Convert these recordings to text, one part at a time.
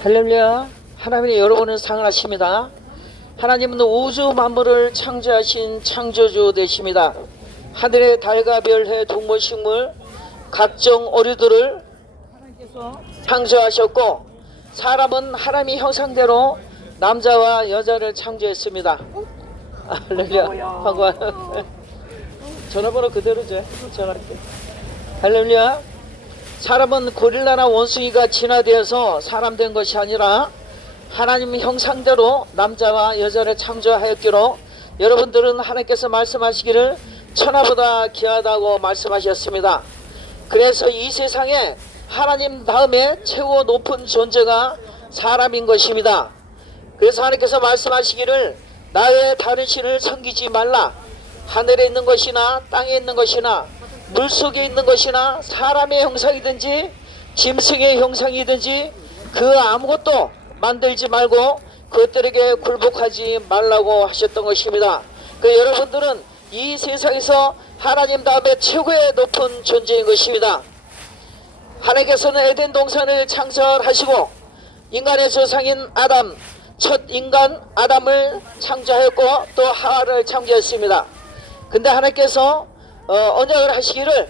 할렐루야. 하나님이 여러분을 사랑하십니다. 하나님은 우주 만물을 창조하신 창조주 되십니다. 하늘의 달과 별해 동물식물 각종 오류들을 하나님께서 창조하셨고, 사람은 하나님의 형상대로 남자와 여자를 창조했습니다. 할렐루야. 반가워요. 전화번호 그대로죠. 전화할게. 할렐루야. 사람은 고릴라나 원숭이가 진화되어서 사람 된 것이 아니라 하나님 형상대로 남자와 여자를 창조하였기로, 여러분들은 하나님께서 말씀하시기를 천하보다 귀하다고 말씀하셨습니다. 그래서 이 세상에 하나님 다음에 최고 높은 존재가 사람인 것입니다. 그래서 하나님께서 말씀하시기를 나 외에 다른 신을 섬기지 말라. 하늘에 있는 것이나 땅에 있는 것이나 물속에 있는 것이나 사람의 형상이든지 짐승의 형상이든지 그 아무것도 만들지 말고 그것들에게 굴복하지 말라고 하셨던 것입니다. 여러분들은 이 세상에서 하나님 다음에 최고의 높은 존재인 것입니다. 하나님께서는 에덴 동산을 창설하시고 인간의 조상인 아담, 첫 인간 아담을 창조하였고 또 하와를 창조했습니다. 근데 하나님께서 언약을 하시기를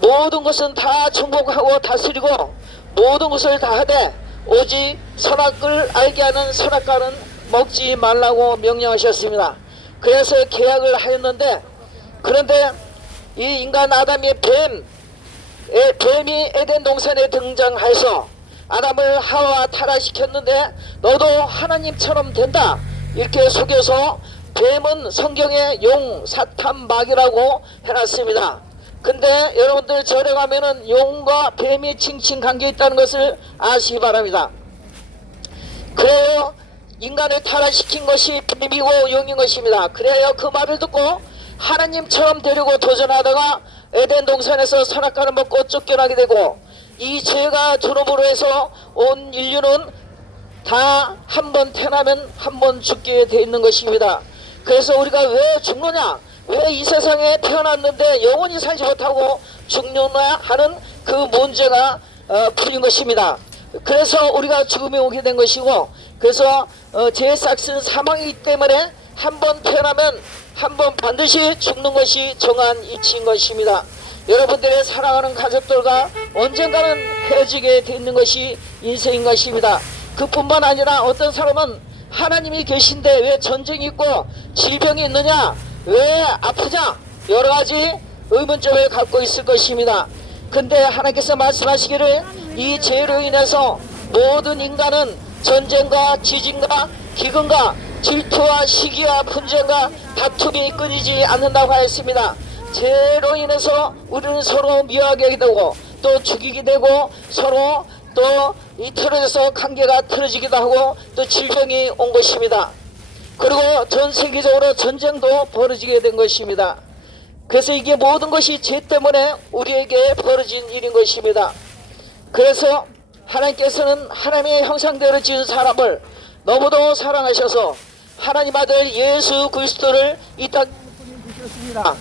모든 것은 다 정복하고 다스리고 모든 것을 다 하되 오직 선악을 알게 하는 선악과는 먹지 말라고 명령하셨습니다. 그래서 계약을 하였는데, 그런데 이 인간 아담의 뱀이 에덴 동산에 등장해서 아담을 하와 타락시켰는데 너도 하나님처럼 된다 이렇게 속여서 뱀은 성경에 용, 사탄, 마귀라고 해놨습니다. 근데 여러분들 절에 가면은 용과 뱀이 칭칭 감겨 있다는 것을 아시기 바랍니다. 그래요, 인간을 타락시킨 것이 뱀이고 용인 것입니다. 그래요, 그 말을 듣고 하나님처럼 되려고 도전하다가 에덴 동산에서 선악과를 먹고 쫓겨나게 되고, 이 죄가 들어옴으로 해서 온 인류는 다 한 번 태어나면 한 번 죽게 돼 있는 것입니다. 그래서 우리가 왜 죽느냐, 왜 이 세상에 태어났는데 영원히 살지 못하고 죽느냐 하는 그 문제가 풀린 것입니다. 그래서 우리가 죽음에 오게 된 것이고, 그래서 죄의 싹은 사망이기 때문에 한 번 태어나면 한 번 반드시 죽는 것이 정한 이치인 것입니다. 여러분들의 사랑하는 가족들과 언젠가는 헤어지게 되는 것이 인생인 것입니다. 그뿐만 아니라 어떤 사람은 하나님이 계신데 왜 전쟁이 있고 질병이 있느냐, 왜 아프냐, 여러가지 의문점을 갖고 있을 것입니다. 근데 하나님께서 말씀하시기를 이 죄로 인해서 모든 인간은 전쟁과 지진과 기근과 질투와 시기와 분쟁과 다툼이 끊이지 않는다고 하였습니다. 죄로 인해서 우리는 서로 미워하게 되고 또 죽이게 되고 서로 또 이 틀어져서 관계가 틀어지기도 하고 또 질병이 온 것입니다. 그리고 전 세계적으로 전쟁도 벌어지게 된 것입니다. 그래서 이게 모든 것이 죄 때문에 우리에게 벌어진 일인 것입니다. 그래서 하나님께서는 하나님의 형상대로 지은 사람을 너무도 사랑하셔서 하나님 아들 예수 그리스도를 이 땅에 보내주셨습니다.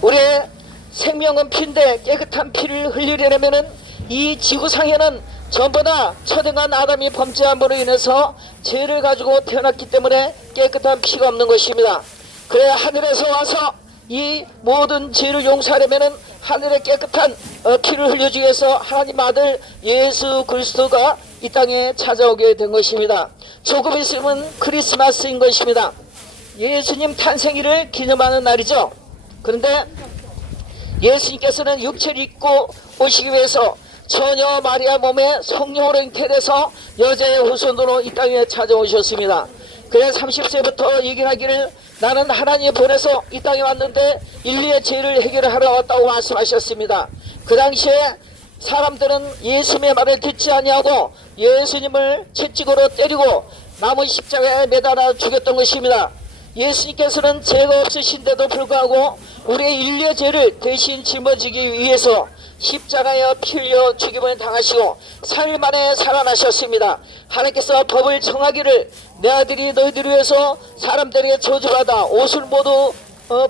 우리의 생명은 피인데 깨끗한 피를 흘리려면은 이 지구상에는 전부 다 초등한 아담이 범죄함으로 인해서 죄를 가지고 태어났기 때문에 깨끗한 피가 없는 것입니다. 그래야 하늘에서 와서 이 모든 죄를 용서하려면은 하늘의 깨끗한 피를 흘려주기 위해서 하나님 아들 예수 그리스도가 이 땅에 찾아오게 된 것입니다. 조금 있으면 크리스마스인 것입니다. 예수님 탄생일을 기념하는 날이죠. 그런데 예수님께서는 육체를 입고 오시기 위해서 처녀 마리아 몸에 성령으로 잉태돼서 여자의 후손으로 이 땅에 찾아오셨습니다. 그래서 30세부터 얘기를 하기를 나는 하나님이 보내서 이 땅에 왔는데 인류의 죄를 해결하러 왔다고 말씀하셨습니다. 그 당시에 사람들은 예수님의 말을 듣지 아니하고 예수님을 채찍으로 때리고 나무 십자가에 매달아 죽였던 것입니다. 예수님께서는 죄가 없으신데도 불구하고 우리의 인류의 죄를 대신 짊어지기 위해서 십자가에 피 흘려 죽임을 당하시고 3일 만에 살아나셨습니다. 하나님께서 법을 정하기를 내 아들이 너희들을 위해서 사람들에게 저주받아 옷을 모두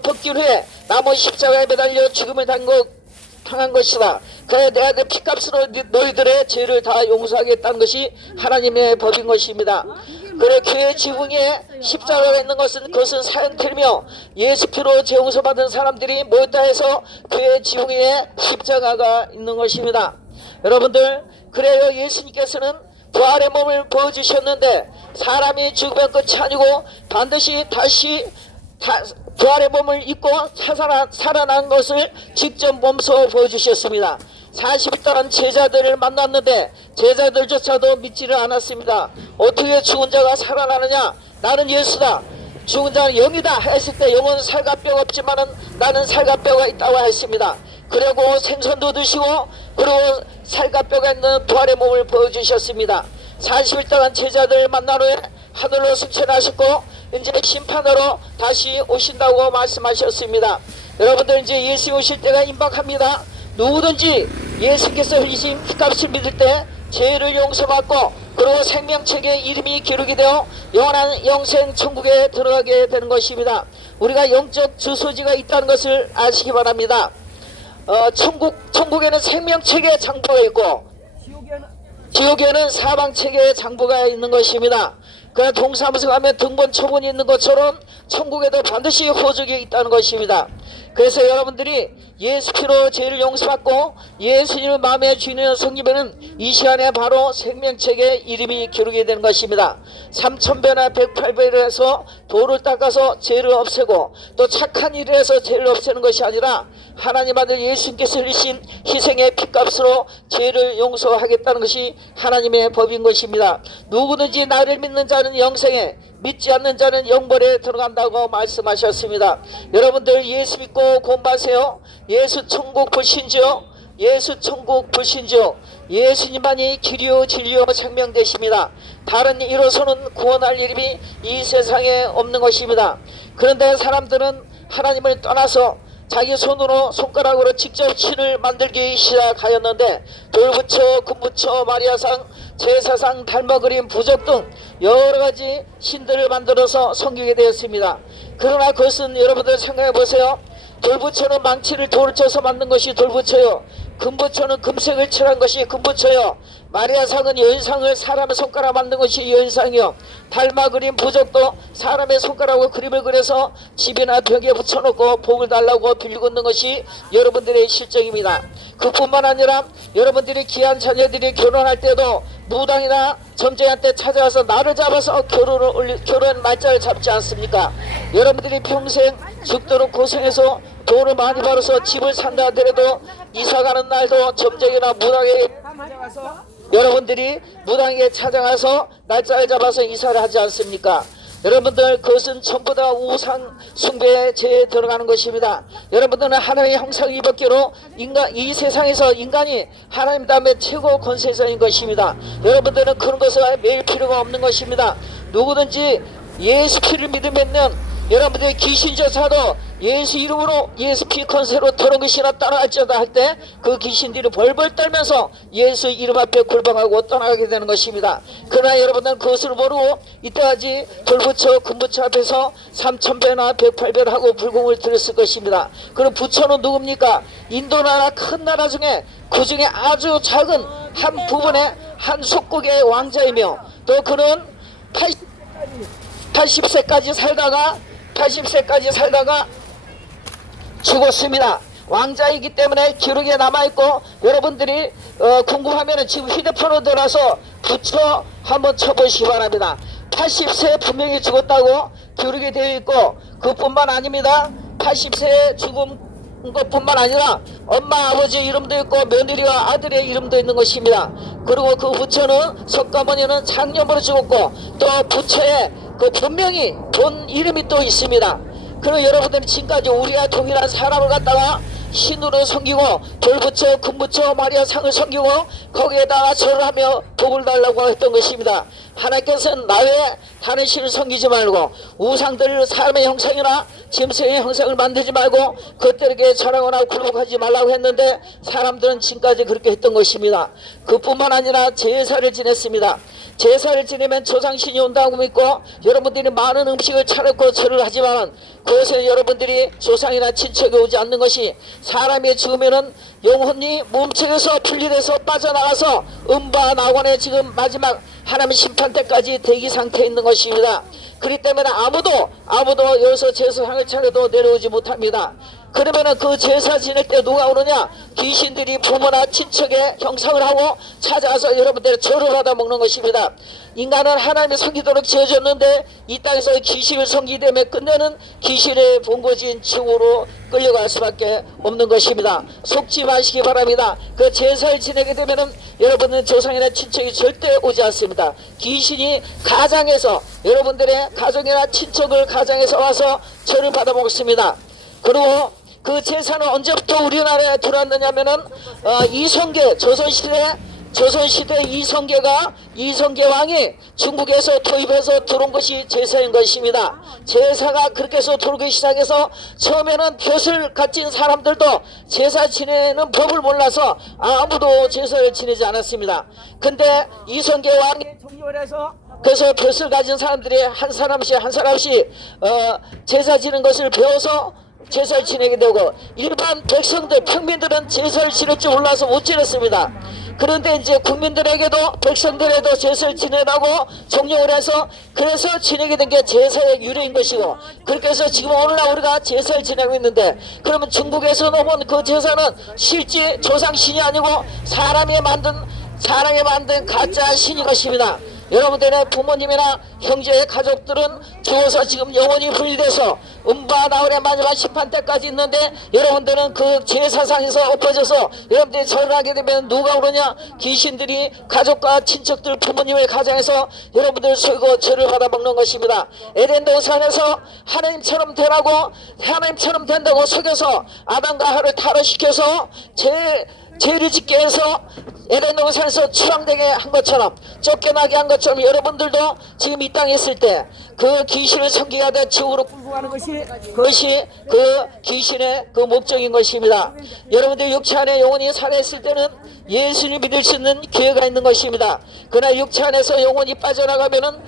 벗긴 후에 나무 십자가에 매달려 죽음을 당한 것이다. 그래 내가 그 피값으로 너희들의 죄를 다 용서하겠다는 것이 하나님의 법인 것입니다. 그래 교회 지붕에 십자가가 있는 것은 그것은 사형틀이며 예수 피로 죄 용서받은 사람들이 모였다 해서 교회 지붕에 십자가가 있는 것입니다. 여러분들 그래요 예수님께서는 부활의 몸을 보여주셨는데 사람이 죽으면 끝이 아니고 반드시 다시 부활의 몸을 입고 살아난 것을 직접 몸소 보여주셨습니다. 40일 동안 제자들을 만났는데 제자들조차도 믿지를 않았습니다. 어떻게 죽은 자가 살아나느냐? 나는 예수다. 죽은 자는 영이다 했을 때 영은 살과 뼈가 없지만은 나는 살과 뼈가 있다고 했습니다. 그리고 생선도 드시고 그리고 살과 뼈가 있는 부활의 몸을 보여주셨습니다. 40일 동안 제자들을 만난 후에 하늘로 승천하셨고 이제 심판으로 다시 오신다고 말씀하셨습니다. 여러분들 이제 예수 오실 때가 임박합니다. 누구든지 예수께서 흘리신 피값을 믿을 때 죄를 용서받고 그리고 생명책에 이름이 기록이 되어 영원한 영생 천국에 들어가게 되는 것입니다. 우리가 영적 주소지가 있다는 것을 아시기 바랍니다. 천국에는 생명책에 장부가 있고 지옥에는 사방책에 장부가 있는 것입니다. 그 동사무소 가면 등본 초본이 있는 것처럼 천국에도 반드시 호적이 있다는 것입니다. 그래서 여러분들이 예수 피로 죄를 용서받고 예수님을 마음에 주는 성기면은 이 시간에 바로 생명책에 이름이 기록이 되는 것입니다. 3000배나 108배를 해서 돌을 닦아서 죄를 없애고 또 착한 일을 해서 죄를 없애는 것이 아니라 하나님 아들 예수님께서 흘리신 희생의 피값으로 죄를 용서하겠다는 것이 하나님의 법인 것입니다. 누구든지 나를 믿는 자는 영생에 믿지 않는 자는 영벌에 들어간다고 말씀하셨습니다. 여러분들 예수 믿고 공부하세요. 예수 천국 불신지요. 예수 천국 불신지요. 예수님만이 길이요 진리요 생명 되십니다. 다른 이로서는 구원할 이름이 이 세상에 없는 것입니다. 그런데 사람들은 하나님을 떠나서 자기 손으로 손가락으로 직접 신을 만들기 시작하였는데 돌부처 금부처 마리아상 제사상 달마그림 부적 등 여러가지 신들을 만들어서 섬기게 되었습니다. 그러나 그것은 여러분들 생각해 보세요. 돌부처는 망치를 돌을 쳐서 만든 것이 돌부처요. 금부처는 금색을 칠한 것이 금부처요. 마리아상은 여인상을 사람의 손가락 만든 것이 여인상이요. 달마 그림 부적도 사람의 손가락으로 그림을 그려서 집이나 벽에 붙여놓고 복을 달라고 빌고 있는 것이 여러분들의 실정입니다. 그뿐만 아니라 여러분들이 귀한 자녀들이 결혼할 때도 무당이나 점쟁이한테 찾아와서 나를 잡아서 결혼 날짜를 잡지 않습니까? 여러분들이 평생 죽도록 고생해서 돈을 많이 벌어서 집을 산다 하더라도 이사가는 날도 점쟁이나 무당에게 여러분들이 무당에게 찾아가서 날짜를 잡아서 이사를 하지 않습니까? 여러분들 그것은 전부 다 우상 숭배에 죄에 들어가는 것입니다. 여러분들은 하나님의 형상을 입었기로 이 세상에서 인간이 하나님 다음에 최고 권세자인 것입니다. 여러분들은 그런 것을 매일 필요가 없는 것입니다. 누구든지 예수 피를 믿으면 여러분들이 귀신조차도 예수 이름으로 예수 피 권세로 더러운 것이나 따라갈지어다 할 때 그 귀신들이 벌벌 떨면서 예수 이름 앞에 굴방하고 떠나가게 되는 것입니다. 그러나 여러분들은 그것을 모르고 이때까지 돌부처 금부처 앞에서 3000배나 108배를 하고 불공을 드렸을 것입니다. 그럼 부처는 누굽니까? 인도 나라 큰 나라 중에 그 중에 아주 작은 한 부분의 한 속국의 왕자이며 또 그는 80세까지 살다가 죽었습니다. 왕자이기 때문에 기록에 남아있고 여러분들이 궁금하면 지금 휴대폰으로 들어서 부처 한번 쳐보시기 바랍니다. 80세에 분명히 죽었다고 기록이 되어 있고 그뿐만 아닙니다. 80세에 죽은 것뿐만 아니라 엄마 아버지 이름도 있고 며느리와 아들의 이름도 있는 것입니다. 그리고 그 부처는 석가모니는 장염으로 죽었고 또 부처에 그 분명히 본 이름이 또 있습니다. 그리고 여러분들은 지금까지 우리와 동일한 사람을 갖다가 신으로 섬기고 돌부처 금부처 마리아상을 섬기고 거기에다가 절을 하며 복을 달라고 했던 것입니다. 하나님께서는 나 외에 다른 신을 섬기지 말고 우상들을 사람의 형상이나 짐승의 형상을 만들지 말고 그들에게 절하거나 굴복하지 말라고 했는데 사람들은 지금까지 그렇게 했던 것입니다. 그뿐만 아니라 제사를 지냈습니다. 제사를 지내면 조상신이 온다고 믿고 여러분들이 많은 음식을 차렸고 절을 하지만 그것에 여러분들이 조상이나 친척이 오지 않는 것이 사람이 죽으면은 영혼이 몸속에서 분리돼서 빠져나가서 음바 낙원에 지금 마지막 하나님 심판 때까지 대기 상태에 있는 것입니다. 그렇기 때문에 아무도 여기서 제사상을 차려도 내려오지 못합니다. 그러면은 그 제사 지낼 때 누가 오느냐? 귀신들이 부모나 친척의 형상을 하고 찾아와서 여러분들의 절을 받아 먹는 것입니다. 인간은 하나님의 섬기도록 지어졌는데 이 땅에서 귀신을 섬기기 때문에 끝내는 귀신의 본거지인 지옥으로 끌려갈 수밖에 없는 것입니다. 속지 마시기 바랍니다. 그 제사를 지내게 되면은 여러분은 조상이나 친척이 절대 오지 않습니다. 귀신이 가장에서 여러분들의 가족이나 친척을 가장에서 와서 절을 받아 먹습니다. 그리고 그 제사는 언제부터 우리나라에 들어왔느냐면은 이성계 조선시대 이성계 왕이 중국에서 도입해서 들어온 것이 제사인 것입니다. 제사가 그렇게 해서 들어오기 시작해서 처음에는 벼슬 가진 사람들도 제사 지내는 법을 몰라서 아무도 제사를 지내지 않았습니다. 근데 이성계 왕이 정립을 해서 그래서 벼슬 가진 사람들이 한 사람씩 제사 지는 것을 배워서 제사를 지내게 되고 일반 백성들 평민들은 제사를 지낼 줄 몰라서 못 지냈습니다. 그런데 이제 국민들에게도 백성들에도 제사를 지내라고 정령을 해서 그래서 지내게 된 게 제사의 유래인 것이고 그렇게 해서 지금 오늘날 우리가 제사를 지내고 있는데 그러면 중국에서 넘은 그 제사는 실제 조상신이 아니고 사람이 만든 가짜 신이 것입니다. 여러분들의 부모님이나 형제 가족들은 죽어서 지금 영혼이 분리돼서 음바 나홀의 마지막 심판 때까지 있는데 여러분들은 그 제사상에서 엎어져서 여러분들이 절을 하게 되면 누가 오느냐? 귀신들이 가족과 친척들 부모님의 가장에서 여러분들 속이고 절을 받아 먹는 것입니다. 에덴 동산에서 하나님처럼 되라고 하나님처럼 된다고 속여서 아담과 하와를 타락시켜서 죄를 짓게 해서 에덴 동산에서 추방되게 한 것처럼 쫓겨나게 한 것처럼 여러분들도 지금 이 땅에 있을 때 그 귀신을 섬기게 하다 지옥으로 끌고 가는 그것이 그 귀신의 그 목적인 것입니다. 여러분들 육체 안에 영혼이 살아있을 때는 예수를 믿을 수 있는 기회가 있는 것입니다. 그러나 육체 안에서 영혼이 빠져나가면은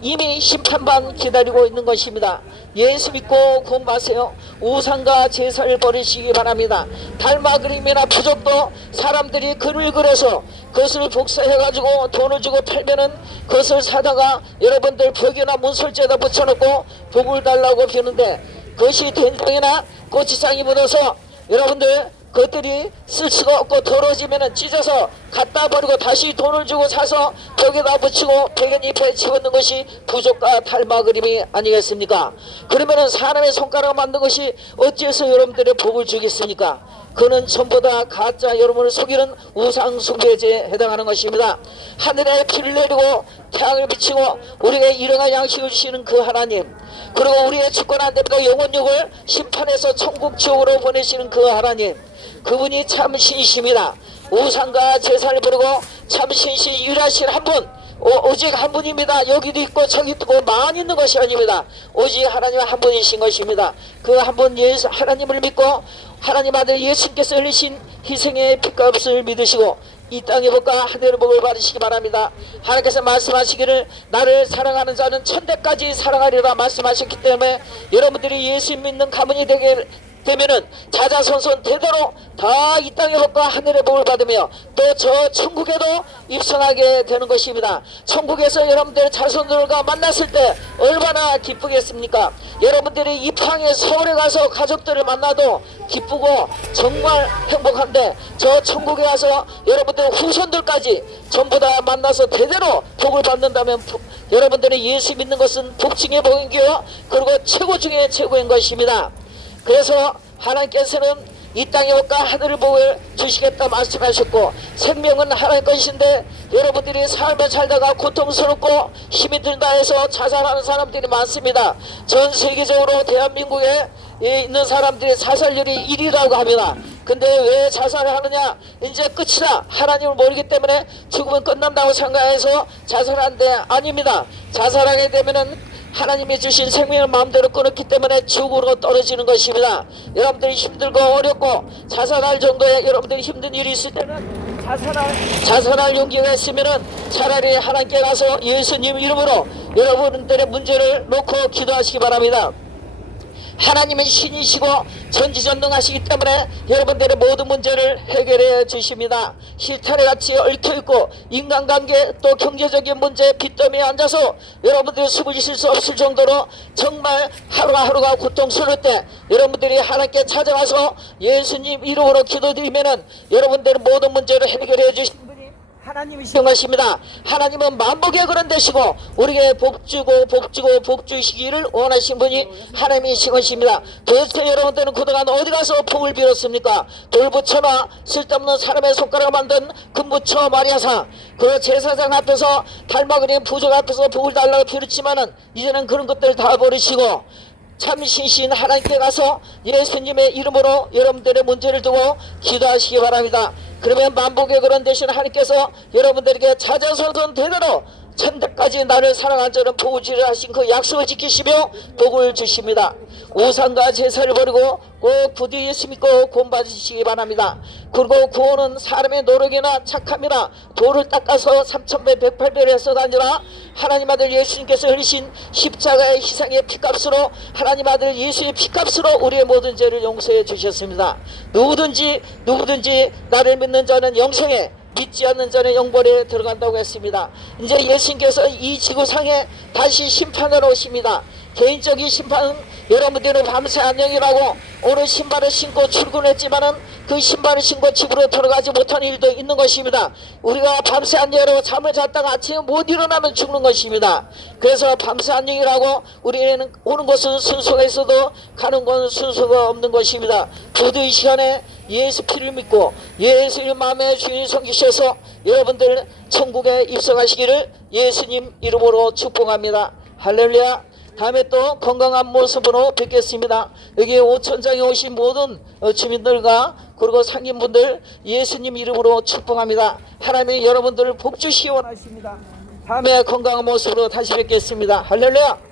이미 심판만 기다리고 있는 것입니다. 예수 믿고 구원받으세요. 우상과 제사를 버리시기 바랍니다. 달마 그림이나 부적도 사람들이 글을 그려서 그것을 복사해가지고 돈을 주고 팔면은 그것을 사다가 여러분들 벽이나 문설재에다 붙여놓고 복을 달라고 비는데 그것이 된장이나 고추장이 묻어서 여러분들 그것들이 쓸 수가 없고 더러워지면 찢어서 갖다 버리고 다시 돈을 주고 사서 벽에다 붙이고 백연잎에 집어넣는 것이 부족과 달마 그림이 아니겠습니까? 그러면은 사람의 손가락 만든 것이 어찌해서 여러분들의 복을 주겠습니까? 그는 전부 다 가짜 여러분을 속이는 우상 숭배죄에 해당하는 것입니다. 하늘에 비를 내리고 태양을 비치고 우리에게 일용할 양식을 주시는 그 하나님, 그리고 우리의 주권 안 되고 영혼육을 심판해서 천국 지옥으로 보내시는 그 하나님, 그분이 참 신이십니다. 우상과 제사를 부르고 참 신이 유일하신 한 분, 오직 한 분입니다. 여기도 있고 저기도 있고 많이 있는 것이 아닙니다. 오직 하나님 한 분이신 것입니다. 그 한 분 예수 하나님을 믿고 하나님 아들 예수님께서 흘리신 희생의 피값을 믿으시고 이 땅의 복과 하늘의 복을 받으시기 바랍니다. 하나님께서 말씀하시기를 나를 사랑하는 자는 천대까지 사랑하리라 말씀하셨기 때문에 여러분들이 예수 믿는 가문이 되면은 자자손손 대대로 다 이 땅의 복과 하늘의 복을 받으며 또 저 천국에도 입성하게 되는 것입니다. 천국에서 여러분들의 자손들과 만났을 때 얼마나 기쁘겠습니까? 여러분들이 이 방에 서울에 가서 가족들을 만나도 기쁘고 정말 행복한데 저 천국에 가서 여러분들 후손들까지 전부 다 만나서 대대로 복을 받는다면 여러분들이 예수 믿는 것은 복 중의 복이고요, 그리고 최고 중의 최고인 것입니다. 그래서 하나님께서는 이 땅의 복과 하늘의 복을 주시겠다 말씀하셨고 생명은 하나님 것인데 여러분들이 삶을 살다가 고통스럽고 힘이 든다 해서 자살하는 사람들이 많습니다. 전 세계적으로 대한민국에 있는 사람들이 자살률이 1위라고 합니다. 근데 왜 자살을 하느냐? 이제 끝이다, 하나님을 모르기 때문에 죽으면 끝난다고 생각해서 자살하는데 아닙니다. 자살하게 되면은 하나님이 주신 생명을 마음대로 끊었기 때문에 지옥으로 떨어지는 것입니다. 여러분들이 힘들고 어렵고 자살할 정도의 여러분들이 힘든 일이 있을 때는 자살할 용기가 있으면은 차라리 하나님께 가서 예수님 이름으로 여러분들의 문제를 놓고 기도하시기 바랍니다. 하나님은 신이시고 전지전능하시기 때문에 여러분들의 모든 문제를 해결해 주십니다. 실타래 같이 얽혀있고 인간관계 또 경제적인 문제 빚더미에 앉아서 여러분들이 숨을 쉴 수 없을 정도로 정말 하루하루가 고통스러울 때 여러분들이 하나님께 찾아와서 예수님 이름으로 기도드리면은 여러분들의 모든 문제를 해결해 주신 분이 하나님이신 것입니다. 하나님은 만복의 그런 되시고 우리에게 복주고 복주시기를 원하신 분이 하나님이신 것입니다. 도대체 여러분들은 그동안 어디 가서 복을 빌었습니까? 돌부처나 쓸데없는 사람의 손가락을 만든 금부처 마리아상 그 제사장 앞에서 닮아그린 부족 앞에서 복을 달라고 빌었지만은 이제는 그런 것들 다 버리시고 참 신신 하나님께 가서 예수님의 이름으로 여러분들의 문제를 두고 기도하시기 바랍니다. 그러면 만복의 그런 대신 하나님께서 여러분들에게 찾아서던 대대로 천대까지 나를 사랑한 자는 복을 주리라 하신 그 약속을 지키시며 복을 주십니다. 우상과 제사를 버리고 꼭 부디 예수 믿고 구원받으시기 바랍니다. 그리고 구원은 사람의 노력이나 착함이나 돌을 닦아서 3,000배 108배를 해서가 아니라 하나님 아들 예수님께서 흘리신 십자가의 희생의 피값으로 하나님 아들 예수의 피값으로 우리의 모든 죄를 용서해 주셨습니다. 누구든지 나를 믿는 자는 영생에 믿지 않는 자는 영벌에 들어간다고 했습니다. 이제 예수님께서 이 지구상에 다시 심판하러 오십니다. 개인적인 심판은 여러분들은 밤새 안녕이라고 오늘 신발을 신고 출근했지만은 그 신발을 신고 집으로 들어가지 못한 일도 있는 것입니다. 우리가 밤새 안녕이라고 잠을 잤다가 아침에 못 일어나면 죽는 것입니다. 그래서 밤새 안녕이라고 우리는 오는 것은 순서가 있어도 가는 건 순서가 없는 것입니다. 모두 이 시간에 예수 피를 믿고 예수의 마음의 주인 섬기셔서 여러분들 천국에 입성하시기를 예수님 이름으로 축복합니다. 할렐루야. 다음에 또 건강한 모습으로 뵙겠습니다. 여기 5천장에 오신 모든 주민들과 그리고 상인분들 예수님 이름으로 축복합니다. 하나님이 여러분들을 복주시기 원하십니다. 다음에 건강한 모습으로 다시 뵙겠습니다. 할렐루야.